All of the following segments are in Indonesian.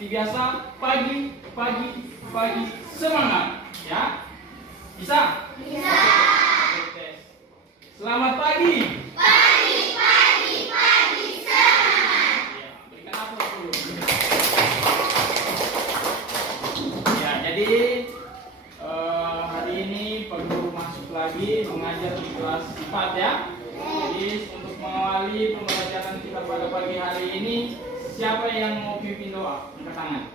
seperti biasa, pagi, pagi, pagi, semangat, ya? Bisa? Bisa. Oke. Selamat pagi. Pagi, pagi, pagi, semangat. Ya, berikan aplaus dulu. Ya, jadi hari ini Pak Guru masuk lagi mengajar di kelas 4 ya. Jadi untuk mengawali pembelajaran kita pada pagi hari ini, siapa yang mau pimpin doa? Angkat tangan.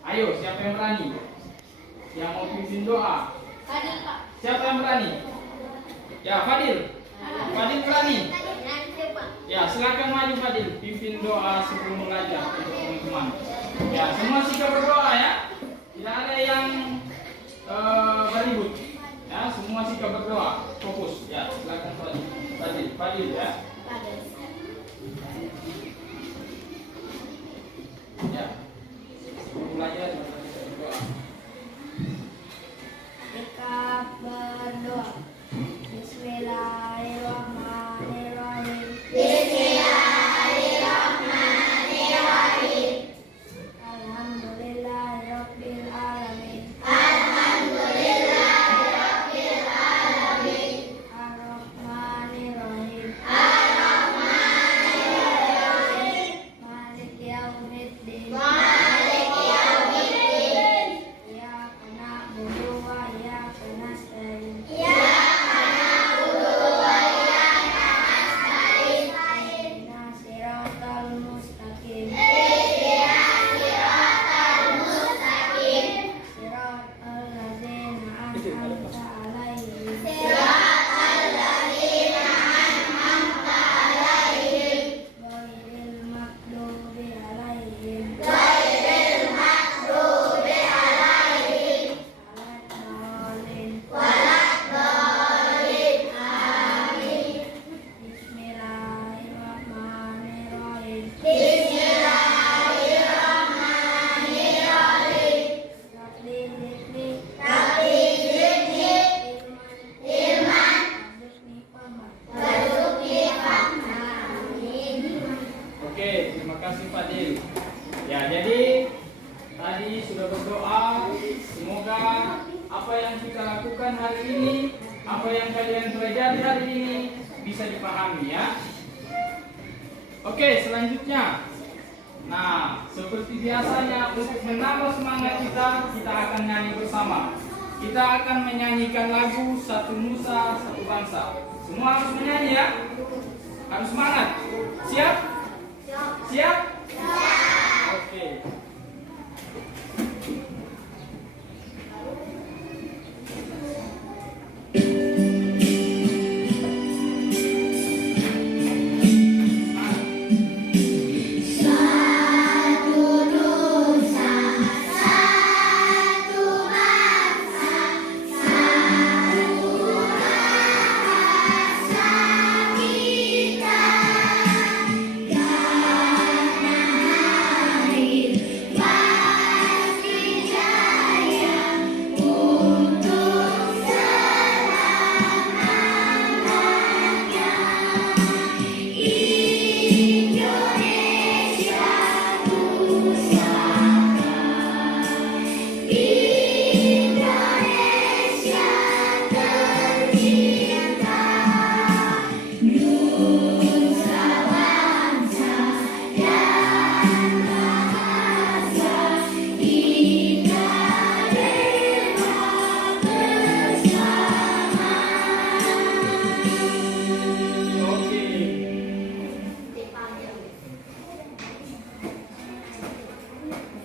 Ayo, siapa yang berani? Yang mau pimpin doa? Fadil, Pak. Siapa yang berani? Ya, Fadil. Fadil berani? Ya, silakan maju Fadil, pimpin doa sebelum mengajar untuk teman-teman. Ya, semua sikap berdoa ya. Tidak ada yang beribut. Ya, semua sikap berdoa. Fokus. Ya, silakan Fadil. Fadil ya. Ya. Sebelum belajar kita berdoa. Kita berdoa. Bismillahirrahmanirrahim. Bismillahirrahmanirrahim. Alhamdulillahirabbil alamin. Alhamdulillahirabbil alamin. Arrahmanirrahim. Arrahmanirrahim. Maliki yaumiddin. Maliki yaumiddin. Iyyaka na'budu wa iyyaka nasta'in. Iyyaka na'budu wa iyyaka nasta'in. Ihdinas siratal mustaqim. Ihdinas siratal mustaqim. Siratal ladzina an'amta 'alaihim. Siratal ladzina an'amta 'alaihim. Ghairil maghdubi 'alaihim. Ghairil maghdubi 'alaihim. Waladdallin. Amin. Bismillahirrahmanirrahim. Bismillahirrahmanirrahim. Rabbi zidni ilman. Warzuqni fahman. Amin. Oke, terima kasih Fadil. Ya, jadi tadi sudah berdoa, semoga apa yang kita lakukan hari ini, apa yang kalian pelajari hari ini bisa dipahami ya. Oke, selanjutnya. Nah, seperti biasanya untuk menambah semangat kita akan nyanyi bersama. Kita akan menyanyikan lagu Satu Nusa Satu Bangsa. Semua harus menyanyi ya. Harus semangat. Siap? Siap? Oke.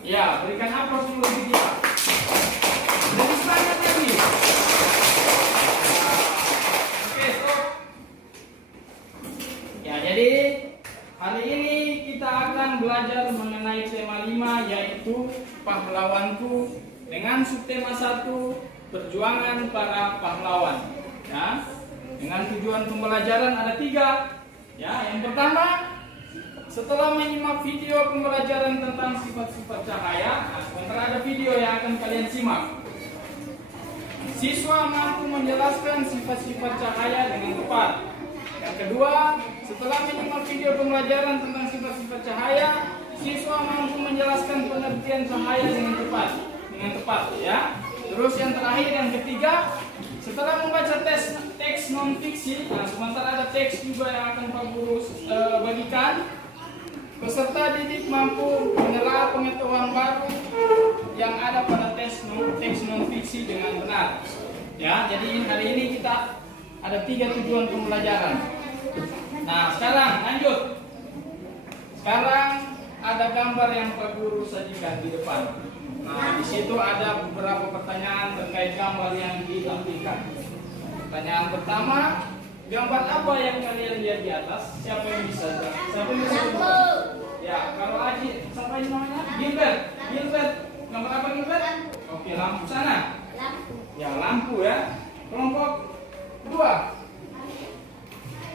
Ya, berikan aplaus dulu bagi dia. Lebih semangat lagi. Oke, stop. Ya, jadi hari ini kita akan belajar mengenai tema 5, yaitu pahlawanku, dengan subtema 1, perjuangan para pahlawan. Ya, dengan tujuan pembelajaran ada 3. Ya, yang pertama, setelah menyimak video pembelajaran tentang sifat-sifat cahaya, nah sebentar ada video yang akan kalian simak. Siswa mampu menjelaskan sifat-sifat cahaya dengan tepat. Yang kedua, setelah menyimak video pembelajaran tentang sifat-sifat cahaya, siswa mampu menjelaskan pengertian cahaya dengan tepat ya. Terus yang terakhir, yang ketiga, setelah membaca teks non fiksi, nah sementara ada teks juga yang akan Pak Guru bagikan, peserta didik mampu menelaah pengetahuan baru yang ada pada teks non fiksi dengan benar. Ya, jadi hari ini kita ada 3 tujuan pembelajaran. Nah, sekarang lanjut. Sekarang ada gambar yang Pak Guru sajikan di depan. Nah, di situ ada beberapa pertanyaan terkait gambar yang ditampilkan. Pertanyaan pertama, gambar apa yang kalian lihat di atas? Siapa yang bisa? Siapa yang bisa? Ya, kalau Aji, siapa ini namanya? Gilbert. Gambar apa Gilbert? Oke, lampu sana. Ya, lampu ya. Kelompok 2.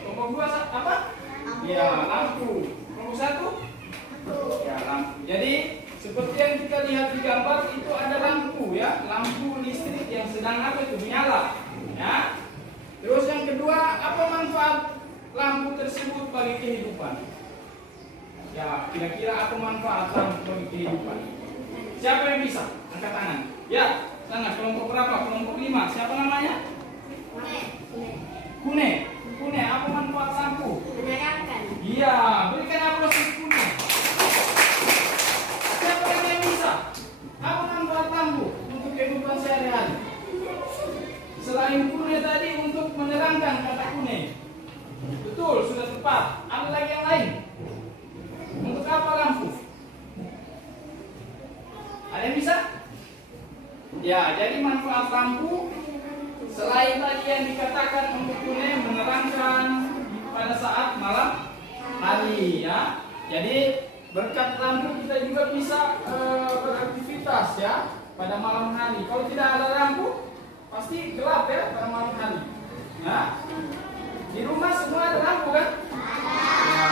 Kelompok 2 apa? Ya, lampu. Kelompok 1? Ya, lampu. Jadi seperti yang kita lihat di gambar itu ada lampu ya, lampu listrik yang sedang menyala. Ya. Terus yang kedua, apa manfaat lampu tersebut bagi kehidupan? Ya, kira-kira apa manfaat lampu bagi kehidupan? Siapa yang bisa? Angkat tangan. Ya, sana kelompok berapa? Kelompok 5. Siapa namanya? Kune. Apa manfaat lampu? Menerangkan. Iya, berikan aplaus untuk Kune. Siapa lagi yang bisa? Apa manfaat lampu untuk kehidupan sehari-hari? Selain Kune tadi untuk menerangkan, kata Kune. Betul, sudah tepat. Ada lagi yang lain? Untuk apa lampu? Ada yang bisa? Ya, jadi manfaat lampu selain tadi yang dikatakan untuk Kune menerangkan pada saat malam hari ya. Jadi berkat lampu kita juga bisa beraktivitas ya pada malam hari. Kalau tidak ada lampu pasti gelap ya pada malam hari. Nah, di rumah semua ada lampu kan? Nah,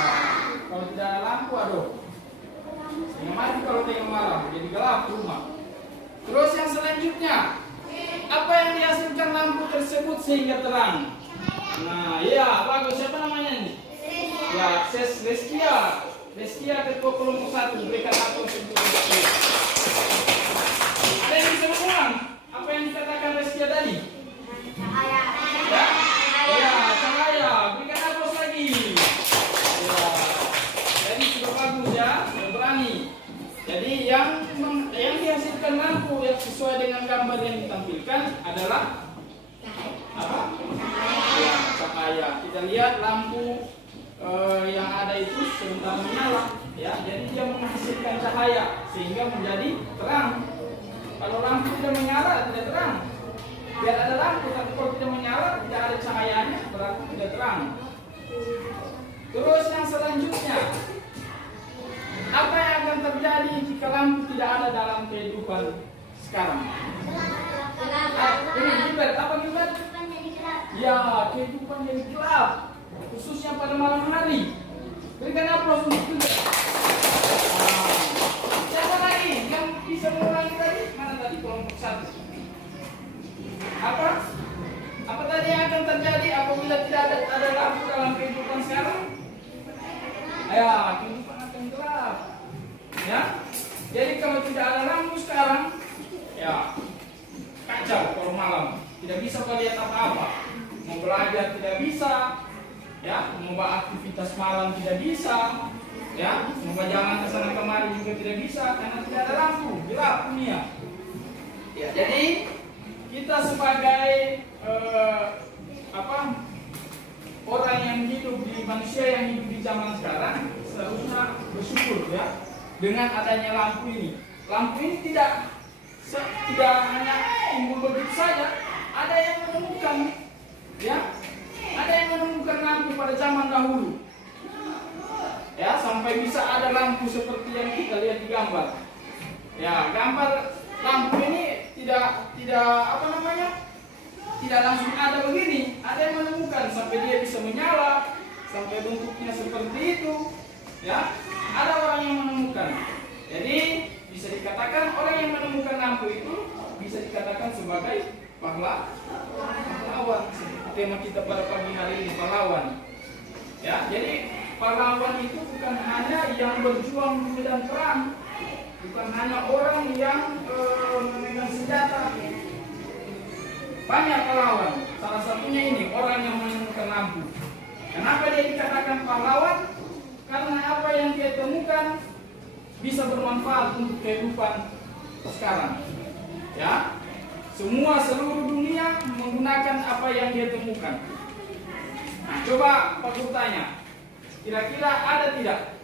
kalau tidak ada lampu, aduh, setengah mati kalau tengah malam, jadi gelap rumah. Terus yang selanjutnya, apa yang dihasilkan lampu tersebut sehingga terang? Nah, iya, bagus. Siapa namanya nih? Ya, Reskia ketua kelompok 1. Berikan aplaus untuk Reskia. Ada yang bisa mengulang apa yang dikatakan Reskia tadi? Cahaya. Ya, cahaya. Berikan aplaus lagi. Ya, jadi sudah bagus ya, sudah berani. Jadi yang dihasilkan lampu yang sesuai dengan gambar yang ditampilkan adalah apa? Cahaya. Kita lihat lampu yang ada itu sebentar menyala ya, jadi dia menghasilkan cahaya sehingga menjadi terang. Kalau lampu tidak menyala tidak terang. Biar ada lampu tapi kalau tidak menyala tidak ada cahayanya berarti tidak terang. Terus yang selanjutnya, apa yang akan terjadi jika lampu tidak ada dalam kehidupan sekarang? Ini Gilbert, apa Gilbert? Ya, kehidupan jadi gelap, khususnya pada malam hari. Berikan aplaus untuk Gilbert. Siapa lagi yang bisa mengulangi tadi? Mana tadi kelompok 1? Apa tadi yang akan terjadi apabila tidak ada lampu dalam kehidupan sekarang? Ya, kehidupan akan gelap. Ya, jadi kalau tidak ada lampu sekarang, ya kacau kalau malam. Tidak bisa melihat apa-apa. Mau belajar tidak bisa, ya, mau aktivitas malam tidak bisa, ya, mau jalan ke sana kemari juga tidak bisa karena tidak ada lampu, gelap dunia. Ya, jadi kita sebagai orang yang hidup di manusia yang hidup di zaman sekarang seharusnya bersyukur ya dengan adanya lampu ini. Lampu ini tidak hanya timbul begitu saja, ada yang menemukan ya, ada yang menemukan lampu pada zaman dahulu ya, sampai bisa ada lampu seperti yang kita lihat di gambar ya. Gambar lampu ini tidak langsung ada begini, ada yang menemukan sampai dia bisa menyala, sampai bentuknya seperti itu ya, ada orang yang menemukan. Jadi bisa dikatakan orang yang menemukan lampu itu bisa dikatakan sebagai pahlawan. Seperti tema kita pada pagi hari ini, pahlawan. Ya, jadi pahlawan itu bukan hanya yang berjuang di medan perang, bukan hanya orang yang memegang senjata. Banyak pahlawan. Salah satunya ini orang yang menemukan lampu. Kenapa dia dikatakan pahlawan? Karena apa yang dia temukan bisa bermanfaat untuk kehidupan sekarang. Ya, seluruh dunia menggunakan apa yang dia temukan. Nah, coba Pak Guru tanya, kira-kira ada tidak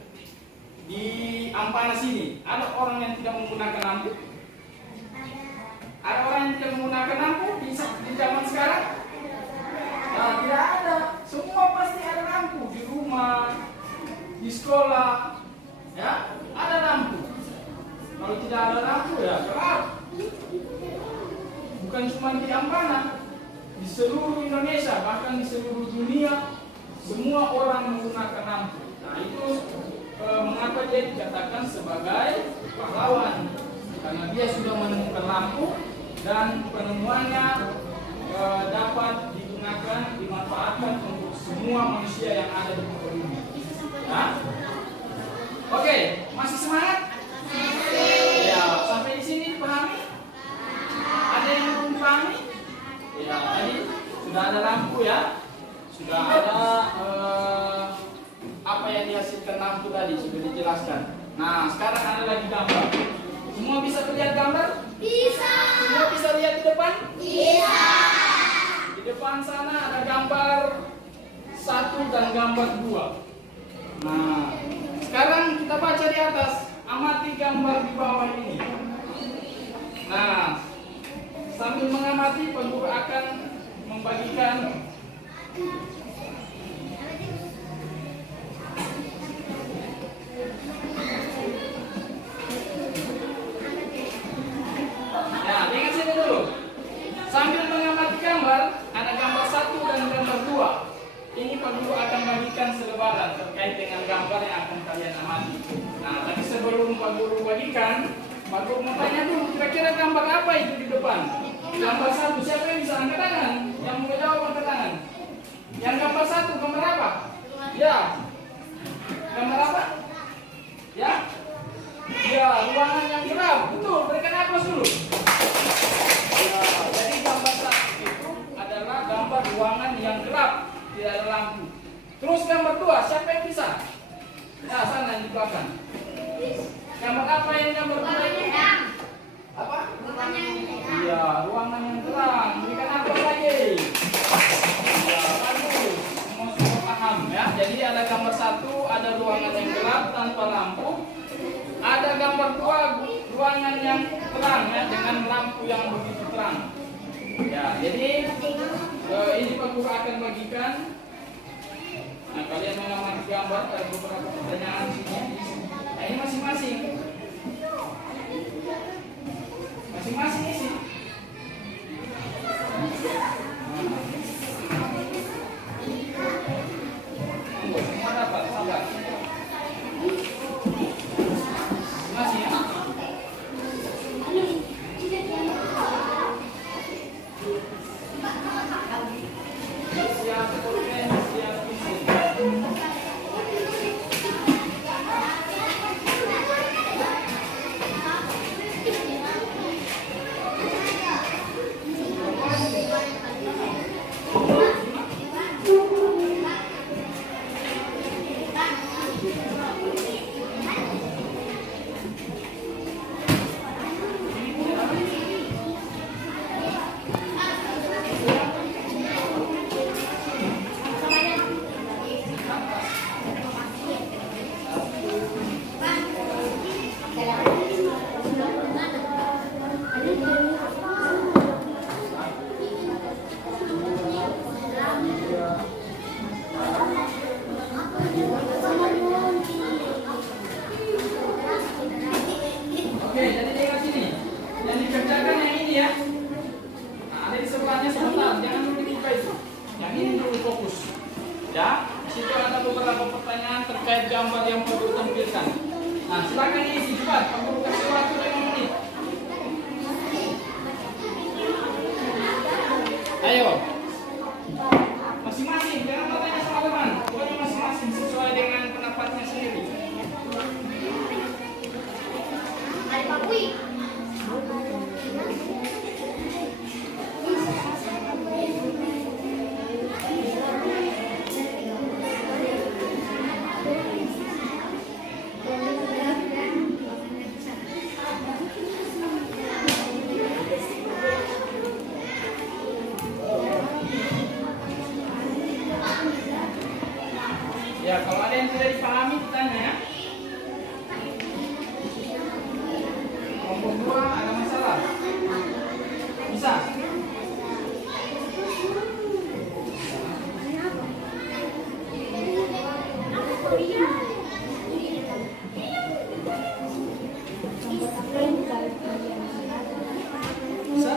di Ampana sini ada orang yang tidak menggunakan lampu? Ada orang yang tidak menggunakan lampu di zaman sekarang? Nah, tidak ada. Semua pasti ada lampu di rumah, di sekolah, ya ada lampu. Kalau tidak ada lampu ya gelap. Bukan cuma di Ampana, di seluruh Indonesia, bahkan di seluruh dunia, semua orang menggunakan lampu. Nah itu mengapa dia dikatakan sebagai pahlawan? Karena dia sudah menemukan lampu dan penemuannya dapat digunakan, dimanfaatkan untuk semua manusia yang ada di muka bumi. Nah, oke, masih semangat? Ya, sampai di sini dipahami? Ada yang belum dipahami? Ya, tadi sudah ada lampu ya, sudah ada apa yang dihasilkan lampu tadi sudah dijelaskan. Nah, sekarang ada lagi gambar. Semua bisa lihat gambar? Bisa. Semua bisa lihat di depan? Bisa. Di depan sana ada gambar 1 dan gambar 2. Nah, sekarang kita baca di atas, amati gambar di bawah ini. Nah, sambil mengamati, Guru akan membagikan ya, dengar sini dulu. Sambil mengamati gambar, ada gambar 1 dan gambar 2. Ini Pak Guru akan bagikan selebaran terkait dengan gambar yang akan kalian amati. Nah, tapi sebelum Pak Guru bagikan, Pak Guru mau tanya dulu, kira-kira gambar apa itu di depan? Gambar 1, siapa yang bisa angkat tangan? Yang mau jawab angkat tangan. Yang gambar 1, gambar apa? Ya. Gambar apa? Ya. Ya, ruangan yang gelap. Betul, berikan aplaus dulu. Ya, jadi gambar 1 itu adalah gambar ruangan yang gelap, tidak ada lampu. Terus gambar 2, siapa yang bisa? Ya, sana di belakang. Gambar apa yang gambar 2 ini? Apa? Iya, ruangan yang terang. Berikan aplaus lagi. Ya, bagus. Semua paham ya. Jadi ada gambar 1, ada ruangan yang gelap tanpa lampu. Ada gambar 2, ruangan yang terang ya, dengan lampu yang begitu terang. Ya, jadi ini Pak Guru akan bagikan. Nah, kalian mengamati gambar, ada beberapa pertanyaan di sini. Nah, ini masing-masing. Masing-masing isi. Semua dapat, sabar. Masih ya? Siap, oke, siap, isi. Oke, jadi lihat sini. Yang dikerjakan yang ini ya. Nah, ada di sebelahnya sebentar, jangan dulu dibuka itu. Yang ini dulu fokus. Ya, di situ ada beberapa pertanyaan terkait gambar yang perlu ditampilkan. Nah, silakan isi cepat. Pak Guru kasih waktu 5 menit. Ayo. Masing-masing, jangan bertanya sama teman. Pokoknya masing-masing sesuai dengan Ya, kalau ada yang tidak dipahami tanya ya. Kelompok 2 ada masalah? Bisa? Bisa?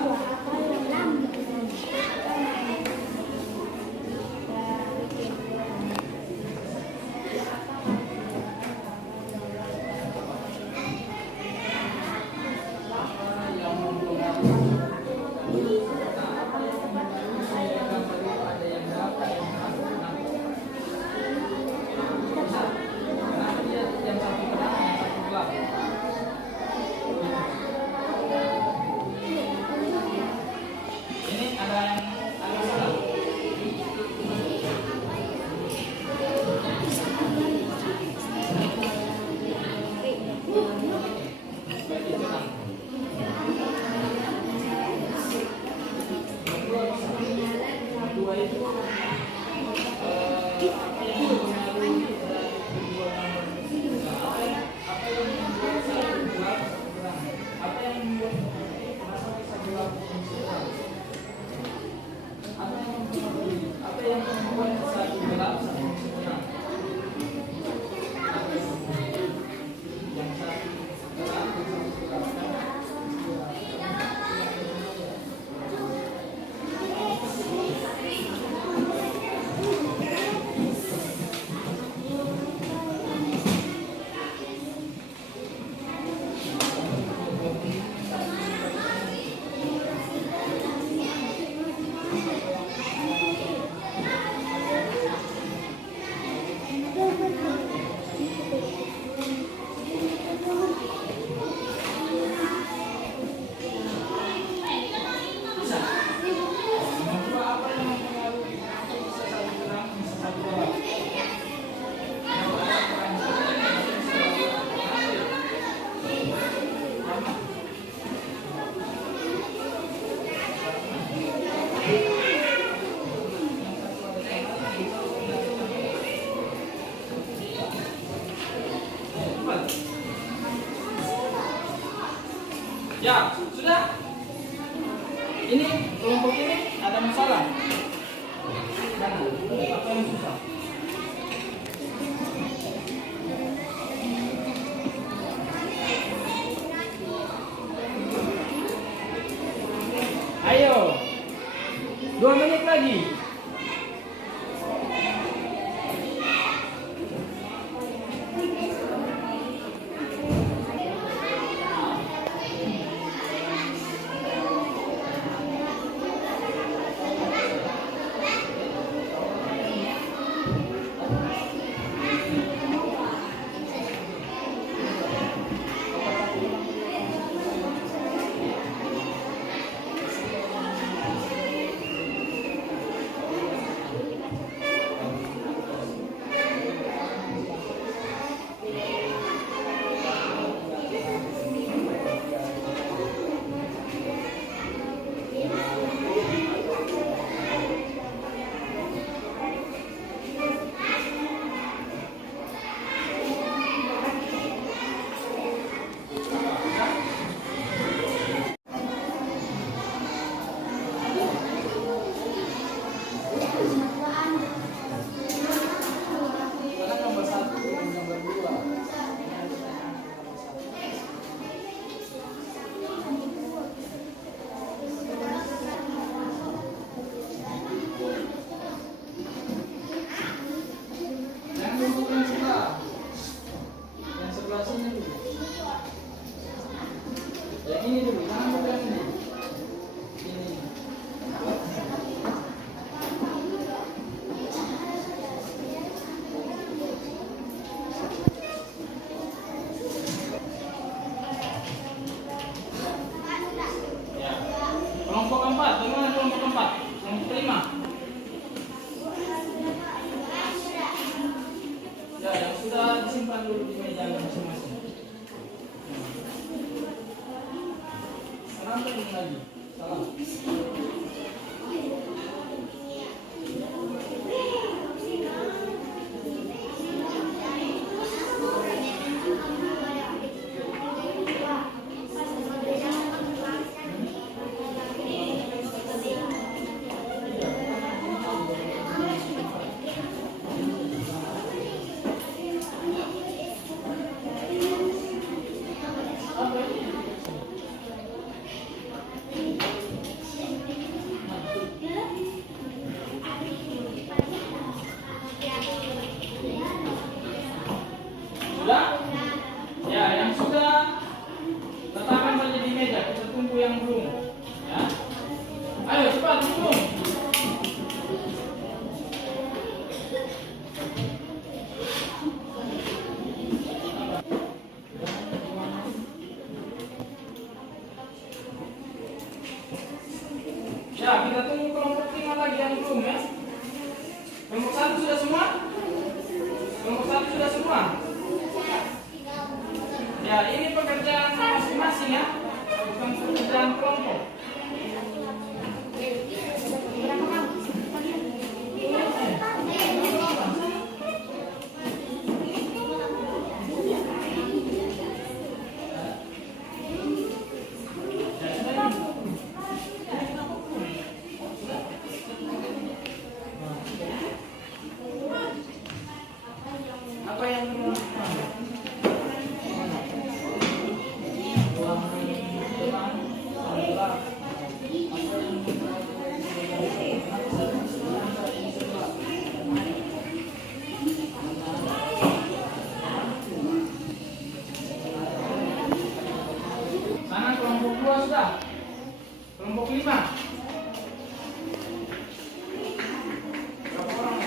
Ini ada masalah? Dua itu apa yang mempengaruhi apa yang membuat saya gelap terang? Apa yang membuat kenapa bisa gelap terang? Apa yang membuat satu gelap satu terang? Yang satu gelap, yang satu terang. Bisa? Coba apa yang mempengaruhi bisa satu terang, bisa satu gelap? Ya, sudah. Ini kelompok ini ada masalah. Mana? Apa yang susah? Ayo, 2 menit lagi. lagi. Salah. Sudah? Ya, yang sudah letakkan saja di meja. Kita tunggu yang belum. Ya. Ayo cepat tunggu. Ya, kita tunggu kelompok 5 lagi yang belum ya. Kelompok 1 sudah semua? Kelompok 1 sudah semua? Ya, ini pekerjaan masing-masing ya, bukan pekerjaan kelompok. Apa yang sana kelompok 2 sudah. Kelompok 5. Berapa orang?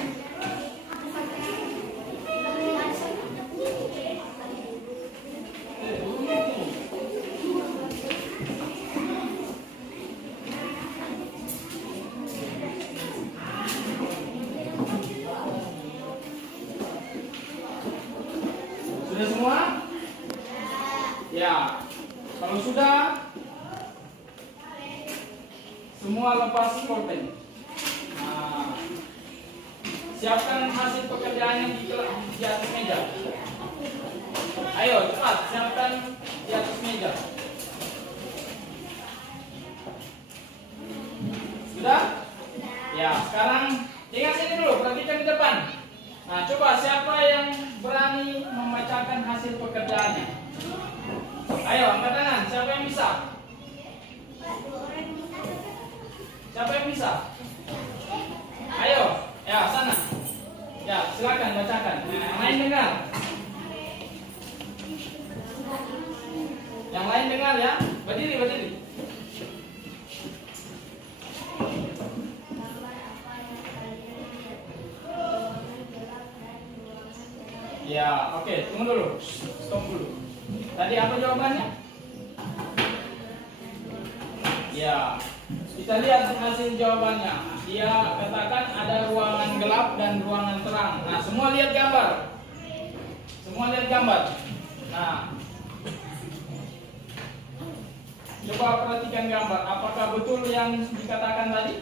Sudah semua? Ya. Kalau sudah, semua lepas pulpen. Nah, siapkan hasil pekerjaannya di atas meja. Ayo cepat siapkan di atas meja. Sudah? Ya, sekarang lihat sini dulu, perhatikan di depan. Nah, coba siapa yang berani membacakan hasil pekerjaannya? Ayo, angkat tangan. Siapa yang bisa? Siapa yang bisa? Ayo, ya sana. Ya, silakan bacakan. Yang lain dengar. Yang lain dengar ya. Berdiri, berdiri. Ya, oke, tunggu dulu. Stop dulu. Tadi apa jawabannya? Ya, kita lihat hasil jawabannya. Dia katakan ada ruangan gelap dan ruangan terang. Nah, semua lihat gambar. Semua lihat gambar. Nah, coba perhatikan gambar. Apakah betul yang dikatakan tadi?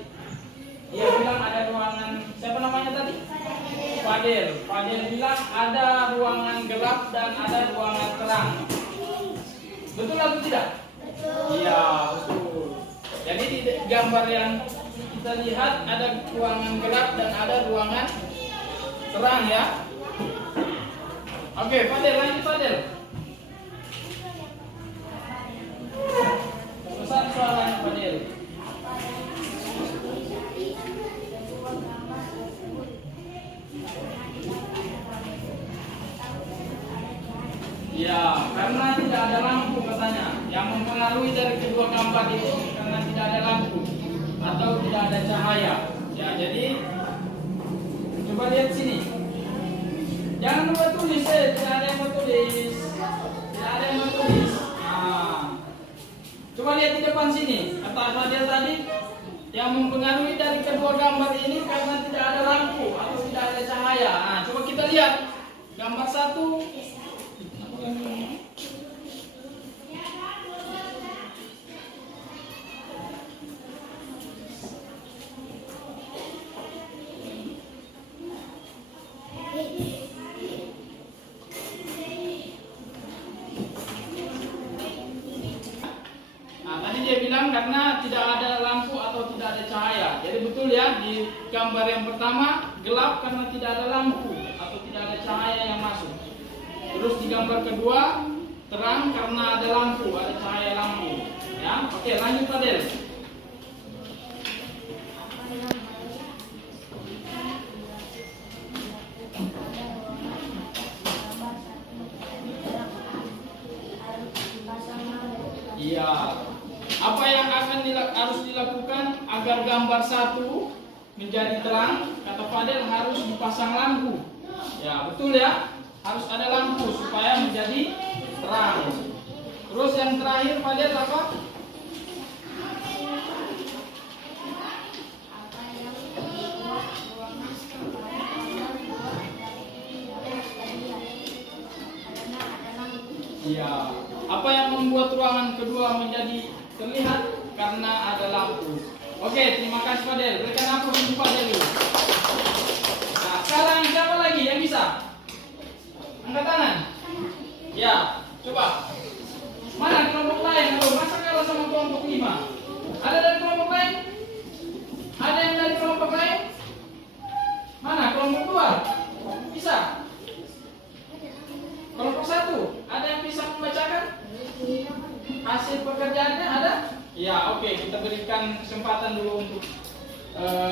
Dia bilang ada ruangan. Siapa namanya tadi? Fadel. Fadel bilang ada ruangan gelap dan ada ruangan terang. Betul atau tidak? Betul. Iya, betul. Jadi di gambar yang kita lihat ada ruangan gelap dan ada ruangan terang ya. Oke, Fadel, lanjut Fadel. Pesan soalannya Fadel. Ya, karena tidak ada lampu katanya. Yang mempengaruhi dari kedua gambar itu karena tidak ada lampu atau tidak ada cahaya. Ya, jadi coba lihat sini. Jangan lupa tulis, tidak ada yang mau tulis. Tidak ada yang mau tulis. Nah, coba lihat di depan sini. Kata Fadil tadi, yang mempengaruhi dari kedua gambar ini karena tidak ada lampu atau tidak ada cahaya. Nah, coba kita lihat gambar 1. Nah, tadi dia bilang karena tidak ada lampu atau tidak ada cahaya. Jadi betul ya, di gambar yang pertama gelap karena tidak ada lampu atau tidak ada cahaya yang masuk. Terus di gambar kedua terang karena ada lampu, ada cahaya lampu. Ya, oke, lanjut Fadel. Iya. Apa yang akan harus dilakukan agar gambar satu menjadi terang? Kata Fadel harus dipasang lampu. Ya, betul ya. Harus ada lampu supaya menjadi terang. Terus yang terakhir Fadel apa? Iya. Apa yang membuat ruangan kedua menjadi terlihat? Karena ada lampu. Oke, terima kasih Fadel. Berikan aku untuk Fadel dulu. Nah, sekarang siapa lagi yang bisa? Angkat tangan. Ya, coba. Mana kelompok lain? Masa kalah sama kelompok 5? Ada dari kelompok lain? Ada yang dari kelompok lain? Mana kelompok 2? Bisa? Kelompok 1, ada yang bisa membacakan? Hasil pekerjaannya ada? Ya, oke, kita berikan kesempatan dulu untuk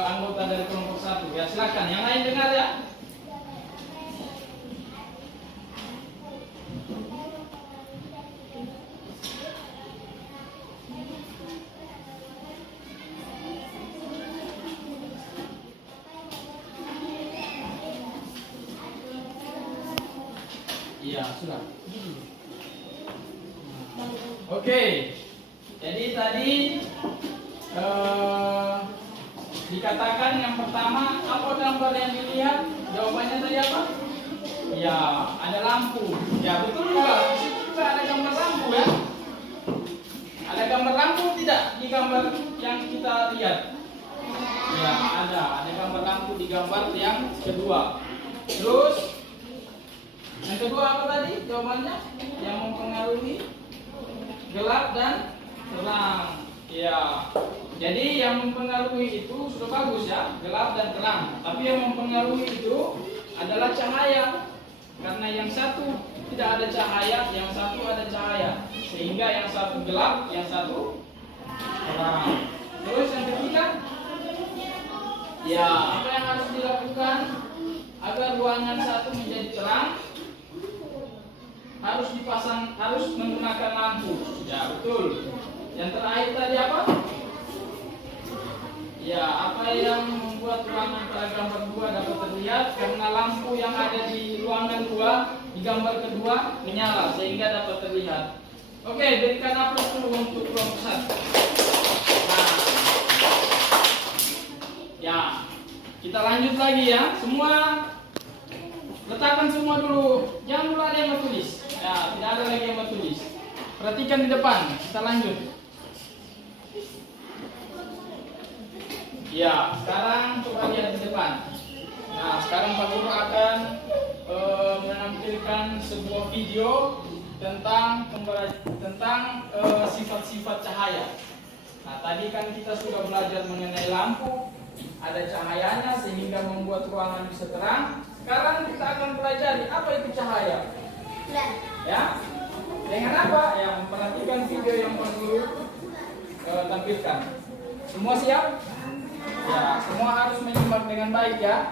anggota dari kelompok 1. Ya, silakan. Yang lain dengar ya. Iya, sudah. Oke. Jadi tadi dikatakan yang pertama apa gambar yang dilihat? Jawabannya tadi apa? Ya, ada lampu. Ya, betul juga. Di situ juga ada gambar lampu ya. Ada gambar lampu tidak di gambar yang kita lihat? Ya, ada gambar lampu di gambar yang kedua. Terus yang kedua apa tadi jawabannya? Yang mempengaruhi gelap dan terang. Ya. Jadi yang mempengaruhi itu sudah bagus ya, gelap dan terang. Tapi yang mempengaruhi itu adalah cahaya. Karena yang satu tidak ada cahaya, yang satu ada cahaya. Sehingga yang satu gelap, yang satu terang. Terus yang ketiga, ya, apa yang harus dilakukan agar ruangan satu menjadi terang? Harus menggunakan lampu. Ya, betul. Yang terakhir tadi apa? Ya, apa yang membuat ruangan pada gambar 2 dapat terlihat? Karena lampu yang ada di ruangan 2 di gambar kedua menyala sehingga dapat terlihat. Oke, berikan aplaus dulu untuk kelompok 1. Nah, ya, kita lanjut lagi ya. Semua letakkan semua dulu. Jangan dulu ada yang bertulis. Ya, tidak ada lagi yang bertulis. Perhatikan di depan. Kita lanjut. Ya, sekarang coba lihat di depan. Nah, sekarang Pak Guru akan menampilkan sebuah video tentang sifat-sifat cahaya. Nah, tadi kan kita sudah belajar mengenai lampu, ada cahayanya sehingga membuat ruangan bisa terang. Sekarang kita akan pelajari apa itu cahaya. Ya, dengan apa? Ya, memperhatikan video yang Pak Guru tampilkan. Semua siap? Ya, semua harus menyimak dengan baik ya.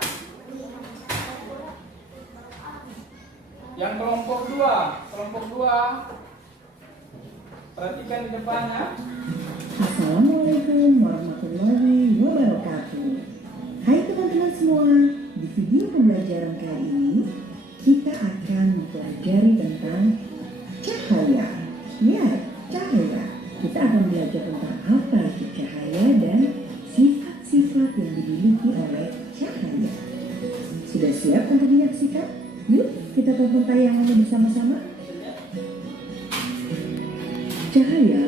Yang kelompok 2, perhatikan di depannya. Assalamualaikum warahmatullahi wabarakatuh. Hai teman-teman semua, di video pembelajaran kali ini kita akan mempelajari tentang cahaya. Ya, cahaya. Kita akan belajar tentang apa itu cahaya dan sifat-sifat yang dimiliki oleh cahaya. Sudah siap untuk menyaksikan? Yuk, kita tonton tayangannya bersama-sama. Cahaya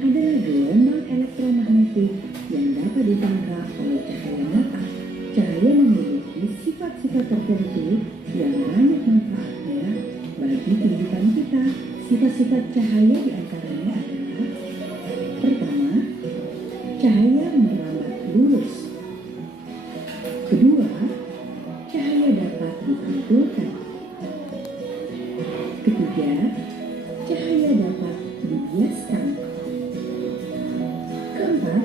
adalah gelombang elektromagnetik yang dapat ditangkap oleh cahaya mata. Cahaya memiliki memiliki sifat-sifat tertentu yang banyak manfaatnya bagi kehidupan kita. Sifat-sifat cahaya di antaranya adalah: pertama, cahaya merambat lurus. Kedua, cahaya dapat dipantulkan. Ketiga, cahaya dapat dibiaskan. Keempat,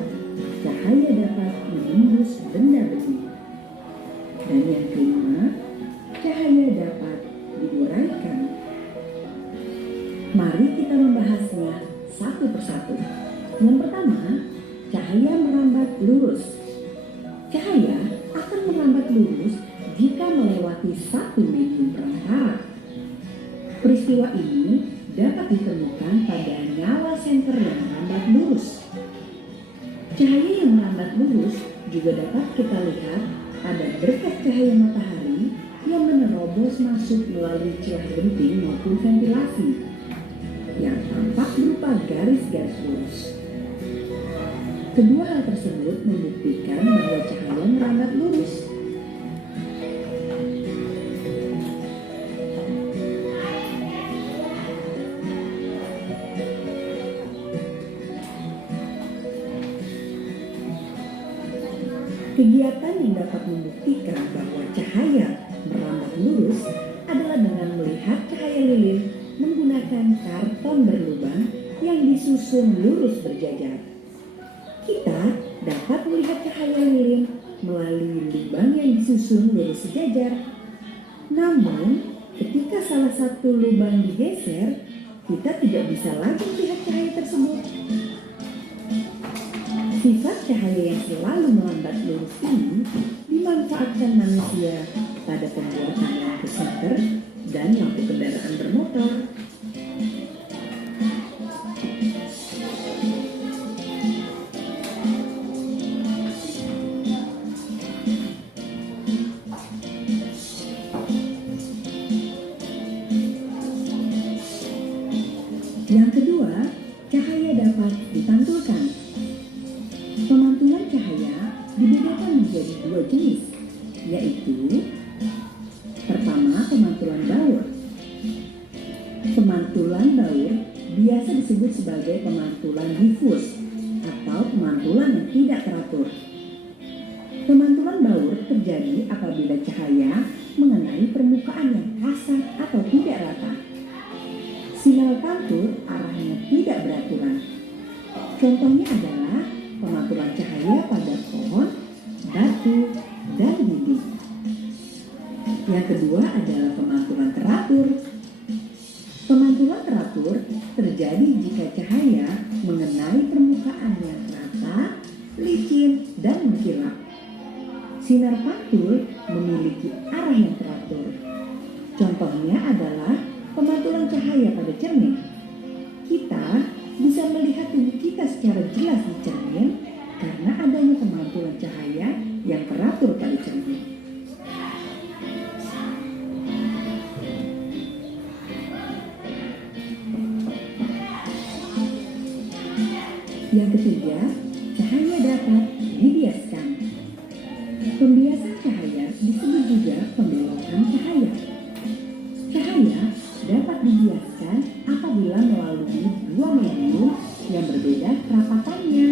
cahaya dapat menembus benda-benda. Dan yang kelima, cahaya dapat diuraikan. Mari kita membahasnya satu persatu. Yang pertama, cahaya merambat lurus. Cahaya akan merambat lurus jika melewati satu medium perantara. Peristiwa ini dapat ditemukan pada nyawa senter yang merambat lurus. Cahaya yang merambat lurus juga dapat kita lihat pada berkas cahaya matahari yang menerobos masuk melalui celah genting maupun ventilasi yang tampak berupa garis-garis lurus. Kedua hal tersebut membuktikan bahwa cahaya merambat lurus. Kegiatan yang dapat membuktikan bahwa cahaya merambat lurus adalah dengan melihat cahaya lilin menggunakan karton berlubang yang disusun lurus berjajar. Kita dapat melihat cahaya lilin melalui lubang yang disusun lurus sejajar. Namun, ketika salah satu lubang digeser, kita tidak bisa lagi melihat cahaya tersebut. Sifat cahaya yang selalu melambat lurus ini dimanfaatkan manusia pada pembuatan lampu senter dan lampu kendaraan bermotor. Yang kedua, cahaya dapat dipantulkan. Pemantulan cahaya dibedakan menjadi dua jenis, yaitu pertama, pemantulan baur. Pemantulan baur biasa disebut sebagai pemantulan difus atau pemantulan yang tidak teratur. Pemantulan baur terjadi apabila cahaya mengenai permukaan yang kasar atau tidak rata. Sinyal pantul arahnya tidak beraturan. Contohnya adalah pemantulan cahaya pada pohon, batu, dan dinding. Yang kedua adalah pemantulan teratur. Pemantulan teratur terjadi jika cahaya mengenai permukaan yang rata, licin, dan mengkilap. Sinar pantul memiliki arah yang teratur. Contohnya adalah pemantulan cahaya pada cermin. Kita bisa melihat tubuh kita secara jelas di cermin karena adanya pemantulan cahaya yang teratur pada cermin. Yang ketiga, cahaya dapat dibiaskan. Pembiasan cahaya disebut juga pembelokan cahaya. Cahaya dapat dibiaskan apabila melalui dua medium yang berbeda kerapatannya.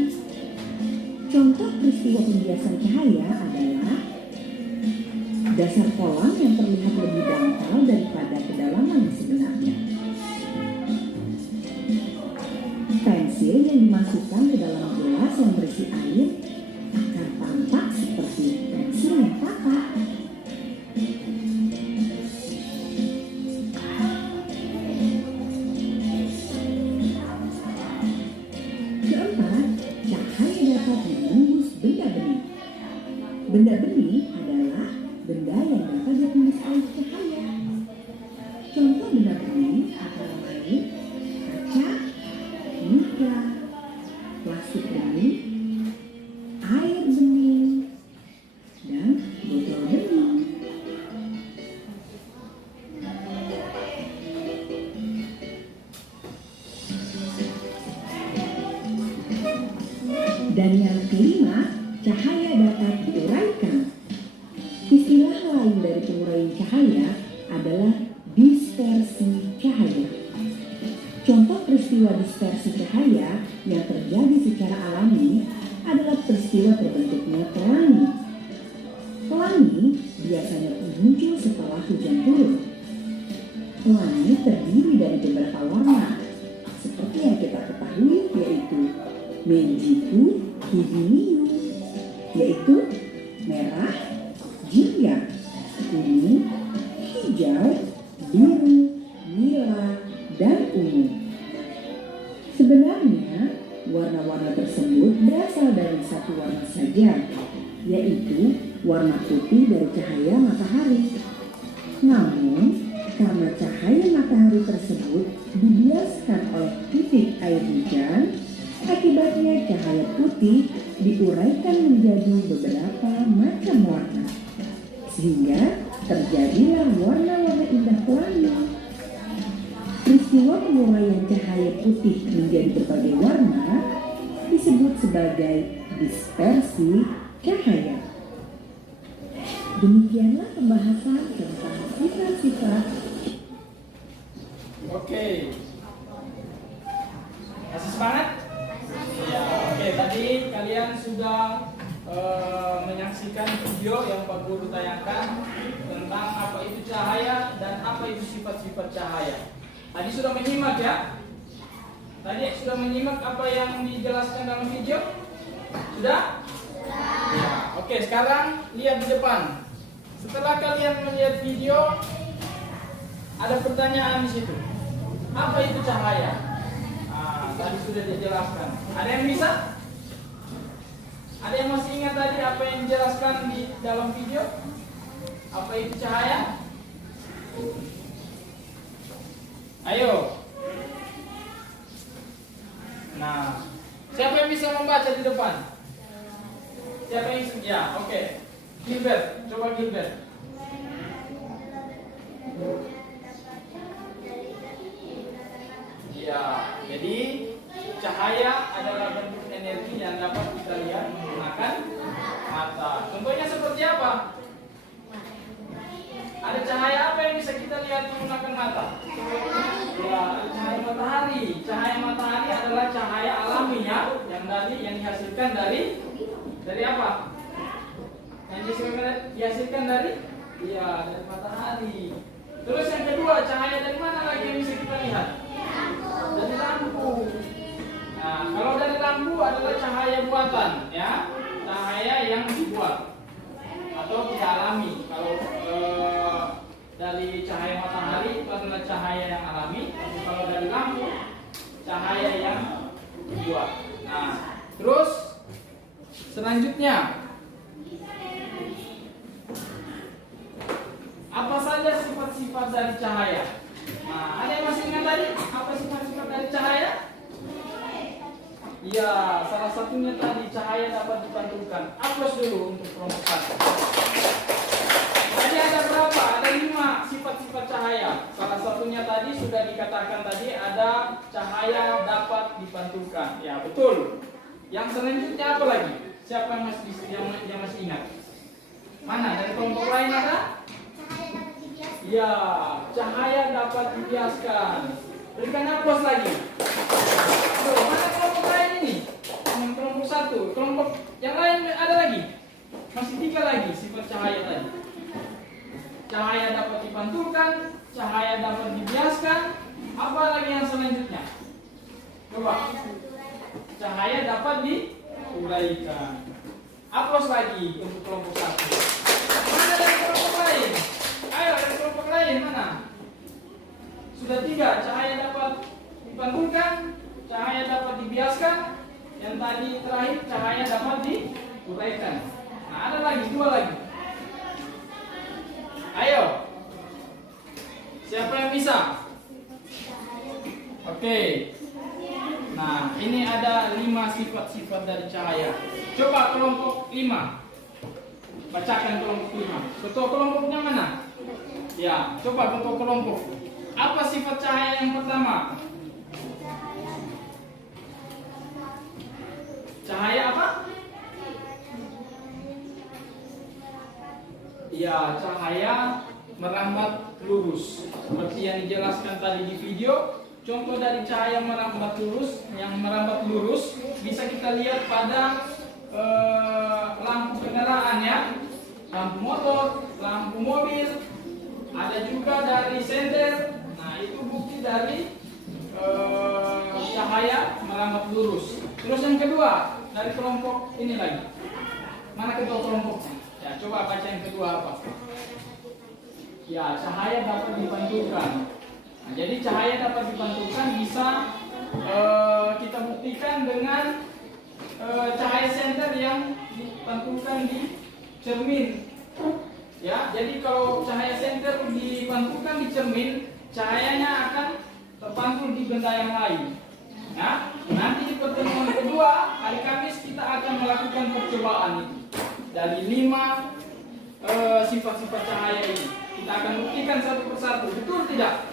Contoh peristiwa pembiasan cahaya adalah dasar kolam yang terlihat lebih dangkal daripada kedalaman yang sebenarnya. Pensil yang dimasukkan ke dalam gelas yang berisi air akan tampak seperti pensil yang patah. Keempat, cahaya dapat menembus benda bening. Benda bening adalah benda yang dapat ditembus oleh cahaya. Contoh benda bening antara lain kaca, mika, plastik bening, Istilah lain dari penguraian cahaya adalah dispersi cahaya. Contoh peristiwa dispersi cahaya yang terjadi secara alami adalah peristiwa terbentuknya pelangi. Pelangi biasanya muncul setelah hujan turun. Pelangi terdiri dari beberapa warna, seperti yang kita ketahui yaitu Menjiku Hibiniu, yaitu merah, jingga, kuning, hijau, biru, nila, dan ungu. Sebenarnya, warna-warna tersebut berasal dari satu warna saja, yaitu warna putih dari cahaya matahari. Namun, karena cahaya matahari tersebut dibiaskan oleh titik air hujan, akibatnya cahaya putih diuraikan menjadi beberapa macam warna, sehingga terjadilah warna-warna indah pelangi. Peristiwa penguraian cahaya putih menjadi berbagai warna disebut sebagai dispersi cahaya. Demikianlah pembahasan tentang sifat-sifat. Oke. Masih semangat? Ya, oke. Tadi kalian sudah menyaksikan video yang Pak Guru tayangkan tentang apa itu cahaya dan apa itu sifat-sifat cahaya. Tadi sudah menyimak ya? Tadi sudah menyimak apa yang dijelaskan dalam video? Sudah? Ya, oke. Sekarang lihat di depan. Setelah kalian melihat video, ada pertanyaan di situ. Apa itu cahaya? Nah, tadi sudah dijelaskan. Ada yang bisa? Ada yang masih ingat tadi apa yang dijelaskan di dalam video? Apa itu cahaya? Ayo. Nah, siapa yang bisa membaca di depan? Siapa yang ya, oke. Gilbert, coba Gilbert. Ya, jadi cahaya adalah bentuk energi yang dapat kita lihat menggunakan mata. Contohnya seperti apa? Ada cahaya apa yang bisa kita lihat menggunakan mata? Ya, cahaya matahari. Cahaya matahari adalah cahaya alami ya, yang dihasilkan dari apa? Yang dihasilkan dari dari matahari. Terus yang kedua, cahaya dari mana lagi yang bisa kita lihat? Dari lampu. Nah, kalau dari lampu adalah cahaya buatan ya, cahaya yang dibuat atau tidak alami. Kalau dari cahaya matahari itu adalah cahaya yang alami, tapi kalau dari lampu cahaya yang dibuat. Nah, terus selanjutnya, apa saja sifat-sifat dari cahaya? Nah, ada yang masih ingat tadi? Apa sifat-sifat dari cahaya? Ya, salah satunya tadi cahaya dapat dipantulkan. Aplaus dulu untuk kelompok 1. Tadi ada berapa? Ada 5 sifat-sifat cahaya. Salah satunya tadi sudah dikatakan tadi ada cahaya dapat dipantulkan. Ya, betul. Yang selanjutnya apa lagi? Siapa yang masih ingat? Mana? Dari kelompok lain ada? Ya, cahaya dapat dibiaskan. Berikan aplaus lagi. Tuh, mana kelompok lain ini? Yang kelompok 1. Kelompok yang lain ada lagi? Masih 3 lagi sifat cahaya tadi. Cahaya dapat dipantulkan, cahaya dapat dibiaskan. Apa lagi yang selanjutnya? Coba. Cahaya dapat diuraikan. Aplaus lagi untuk kelompok 1. Mana dari kelompok lain? Ayo, dari kelompok lain mana? Sudah 3, cahaya dapat dipantulkan, cahaya dapat dibiaskan, yang tadi terakhir cahaya dapat diuraikan. Nah, ada lagi 2 lagi. Ayo, siapa yang bisa? Oke. Nah, ini ada 5 sifat-sifat dari cahaya. Coba kelompok 5. Bacakan kelompok 5. Ketua kelompoknya mana? Ya, coba ketua kelompok. Apa sifat cahaya yang pertama? Cahaya apa? Ya, cahaya merambat lurus. Seperti yang dijelaskan tadi di video, contoh dari cahaya merambat lurus, yang merambat lurus bisa kita lihat pada lampu kendaraan ya, lampu motor, lampu mobil, ada juga dari senter. Nah, itu bukti dari cahaya merambat lurus. Terus yang kedua dari kelompok ini lagi. Mana kedua kelompoknya? Ya, coba baca yang kedua apa? Ya, cahaya dapat dipantulkan. Nah, jadi cahaya dapat dipantulkan bisa kita buktikan dengan cahaya senter yang dipantulkan di cermin. Ya, jadi kalau cahaya senter dipantulkan di cermin, cahayanya akan terpantul di benda yang lain. Nah, nanti di pertemuan kedua hari Kamis kita akan melakukan percobaan itu dari 5 sifat-sifat cahaya ini. Kita akan buktikan satu persatu, betul tidak?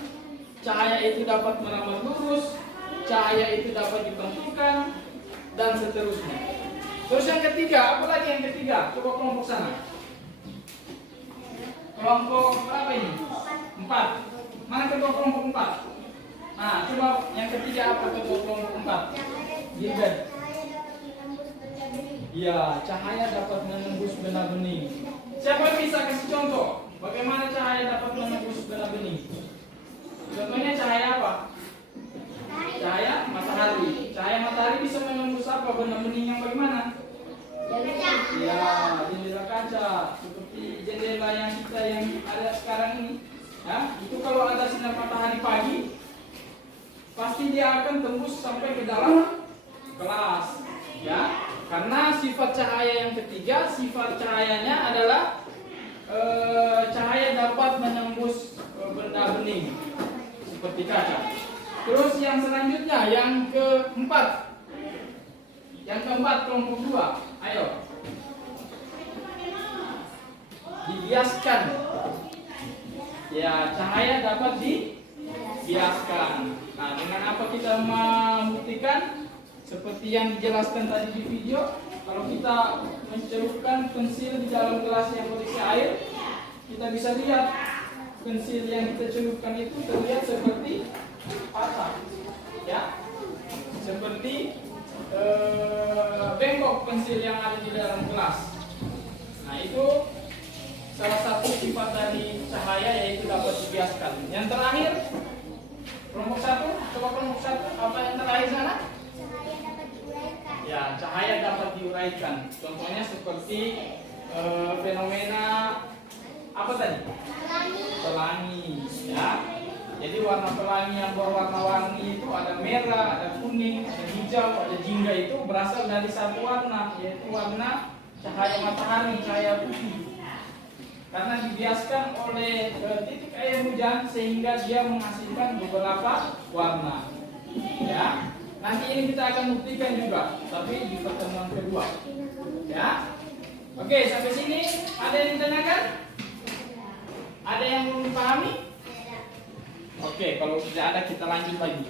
Cahaya itu dapat merambat lurus, cahaya itu dapat dipantulkan, dan seterusnya. Terus yang ketiga, apa lagi yang ketiga? Coba kelompok sana. Kelompok berapa ini? 4. Mana kedua kelompok 4? Nah, coba yang ketiga apa kedua kelompok 4? Gilbert. Iya, cahaya dapat menembus benda bening. Siapa yang bisa kasih contoh? Bagaimana cahaya dapat menembus benda bening? Contohnya cahaya apa? Cahaya matahari. Cahaya matahari bisa menembus apa? Benda bening yang bagaimana? Ya, jendela kaca. Seperti jendela yang kita yang ada sekarang ini. Ya, itu kalau ada sinar matahari pagi, pasti dia akan tembus sampai ke dalam kelas. Ya, karena sifat cahaya yang ketiga, sifat cahayanya adalah cahaya dapat menembus benda bening seperti kaca. Terus yang selanjutnya, yang keempat. Yang keempat kelompok 2. Ayo. Dibiaskan. Ya, cahaya dapat dibiaskan. Nah, dengan apa kita membuktikan? Seperti yang dijelaskan tadi di video, kalau kita mencelupkan pensil di dalam gelas yang berisi air, kita bisa lihat pensil yang kita celupkan itu terlihat seperti patah, ya, seperti bengkok pensil yang ada di dalam gelas. Nah, itu salah satu sifat dari cahaya, yaitu dapat dibiaskan. Yang terakhir, kelompok 1, coba kelompok 1, apa yang terakhir sana? Ya, cahaya dapat diuraikan. Contohnya seperti fenomena apa tadi? Pelangi. Ya. Jadi warna pelangi yang berwarna-warni itu ada merah, ada kuning, ada hijau, ada jingga, itu berasal dari satu warna, yaitu warna cahaya matahari, cahaya putih. Karena dibiaskan oleh titik air hujan sehingga dia menghasilkan beberapa warna. Ya. Nanti ini kita akan buktikan juga, tapi di pertemuan kedua. Ya. Oke, sampai sini ada yang ditanyakan? Ada yang belum dipahami? Oke, kalau tidak ada kita lanjut lagi.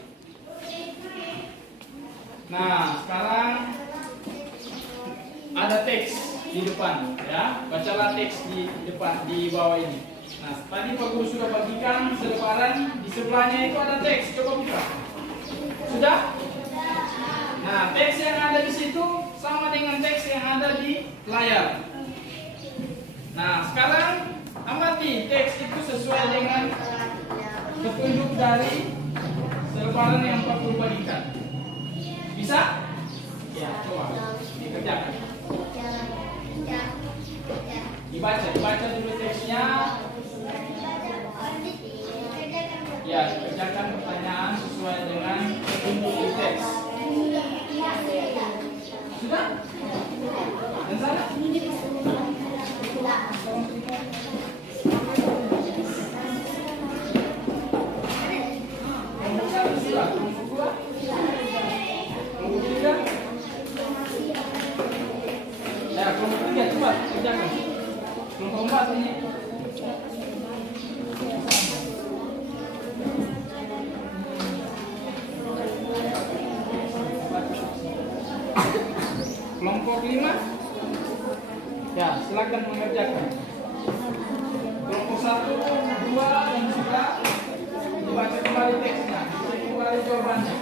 Nah, sekarang ada teks di depan, ya. Bacalah teks di depan, di bawah ini. Nah, tadi Pak Guru sudah bagikan selebaran, di sebelahnya itu ada teks. Coba buka. Sudah? Nah, teks yang ada di situ sama dengan teks yang ada di layar. Nah, sekarang amati teks itu sesuai dengan petunjuk dari selebaran yang Pak Guru bagikan. Bisa? Ya, coba dikerjakan. Dibaca dulu teksnya. Ya, kerjakan pertanyaan sesuai dengan petunjuk di teks. Sudah? Dan sana? Kelompok 1 sudah, kelompok 2, kelompok 3. Ya, kelompok 3 coba kerjakan. Kelompok 4 ini. Kelompok 5. Ya, silakan mengerjakan. 1, 2, dan 3. Dibaca kembali teksnya, cek kembali jawabannya.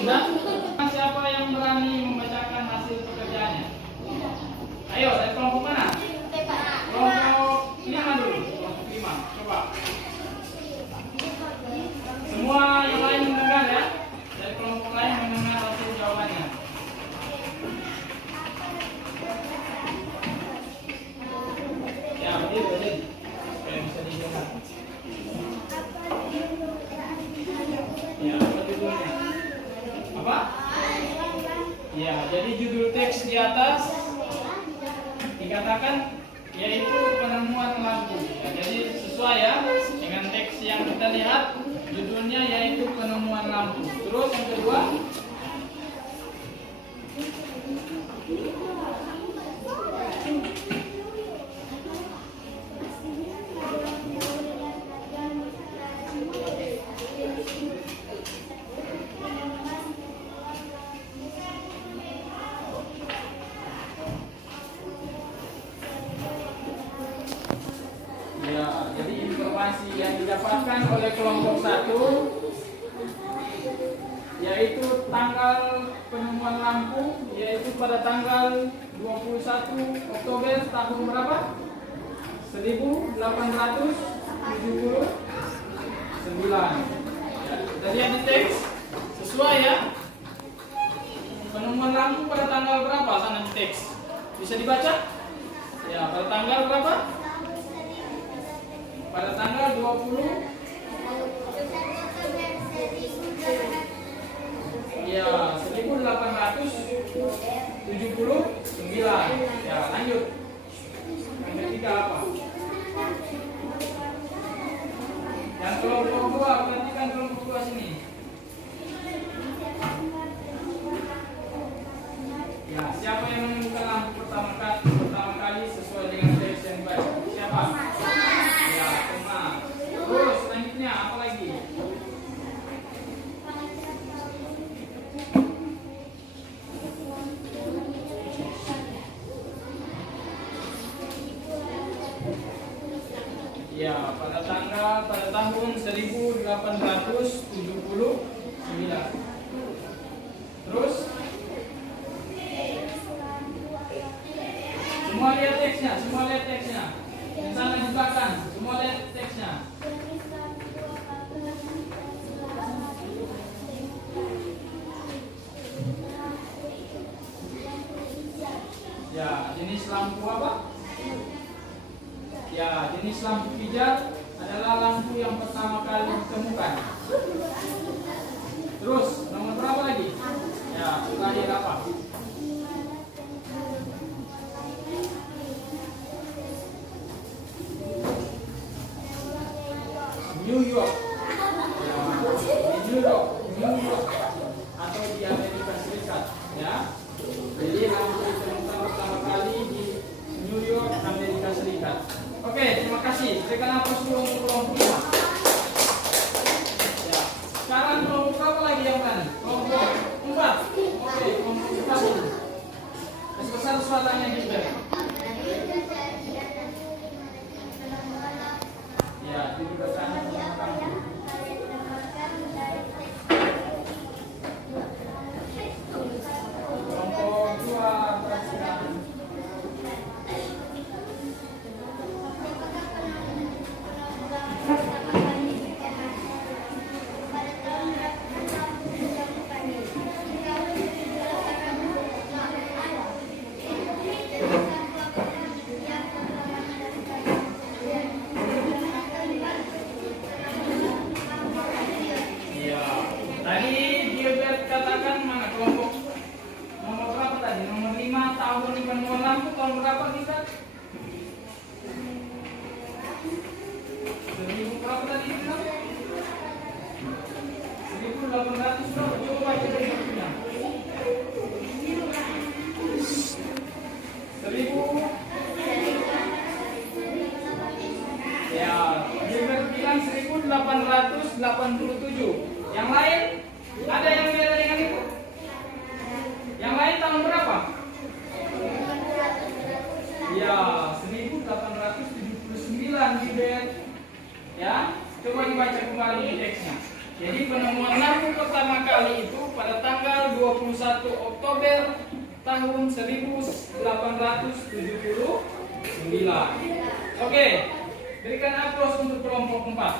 Sudah? Siapa yang berani membacakan hasil pekerjaannya? Ayo, dari kelompok mana? Kelompok 5 dulu. Kelompok 5. Coba. Semua yang lain mendengar ya. Dari kelompok lain mendengar hasil jawabannya. Ya, berdiri. Supaya bisa didengar. Ya, apa judulnya? Apa? Ya, jadi judul teks di atas dikatakan yaitu penemuan lampu. Ya, jadi sesuai ya dengan teks yang kita lihat, judulnya yaitu penemuan lampu. Terus yang kedua, ya, jadi informasi yang didapatkan oleh kelompok 1 yaitu tanggal penemuan lampu yaitu pada tanggal 21 Oktober tahun berapa? 1879. Ya, kita lihat di teks sesuai ya. Penemuan lampu pada tanggal berapa sana di teks? Bisa dibaca? Ya, pada tanggal berapa? Pada tanggal 20 ya 1879. Ya, lanjut. Yang ketiga apa? Yang kelompok 2, perhatikan kelompok 2 sini. Ya, siapa yang menemukan lampu pertama kali sesuai dengan teks yang dibaca? Siapa? Ya, Thomas. Terus selanjutnya apa lagi? Ya, pada tahun 1879. Terus semua lihat teksnya, Di sana di belakang, semua lihat teksnya. Jenis lampu apa? Ya, jenis lampu pijar adalah lampu yang pertama kali ditemukan. Terus, nomor berapa lagi? Ya, terakhir apa? New York. Ya, di New York atau di Amerika Serikat. Ya, jadi lampu ditemukan pertama kali di New York, Amerika Serikat. Oke, terima kasih. Berikan aplaus dulu untuk kelompok 5. Ya, sekarang kelompok berapa lagi yang tadi? Kelompok 4. Oke, kelompok 1. Kasih besar suaranya juga. Ya, duduk ke sana sama kamu. Kelompok 2, perhatikan. Tahun berapa kita? 1000 berapa tadi kita? 1800 berapa? Coba baca dari bukunya. 1000. Ya, Gilbert bilang 1887. Yang lain? Ada yang beda dengan itu? Yang lain tahun berapa? Ya, 1879 Gilbert. Ya, coba dibaca kembali di teksnya. Jadi penemuan lampu pertama kali itu pada tanggal 21 Oktober tahun 1879. Oke, berikan aplaus untuk kelompok 4.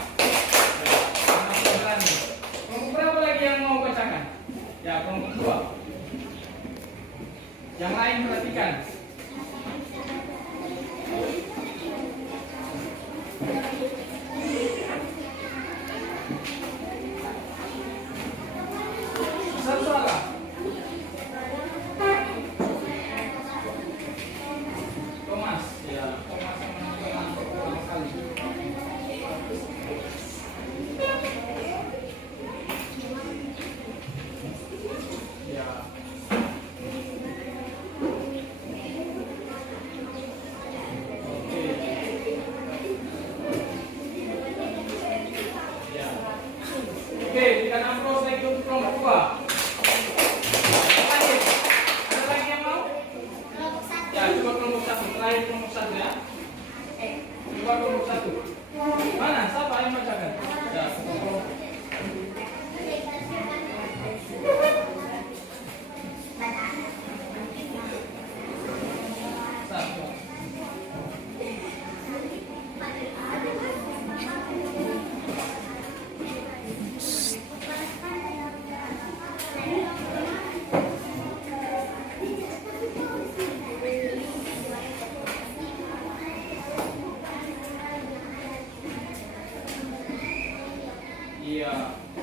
Kelompok berapa lagi yang mau bacakan? Ya, kelompok 2. Yang lain perhatikan. Thomas, ya, Thomas yang menentukan pertama kali. Ya. Oke, berikan aplaus lagi untuk kelompok 2. Ada lagi yang mau? Kelompok 1. Ya, coba kelompok 1. Terakhir kelompok 1 ya. Coba kelompok 1. Mana? Siapa yang bacakan? Ya, kelompok. Satu. Iya.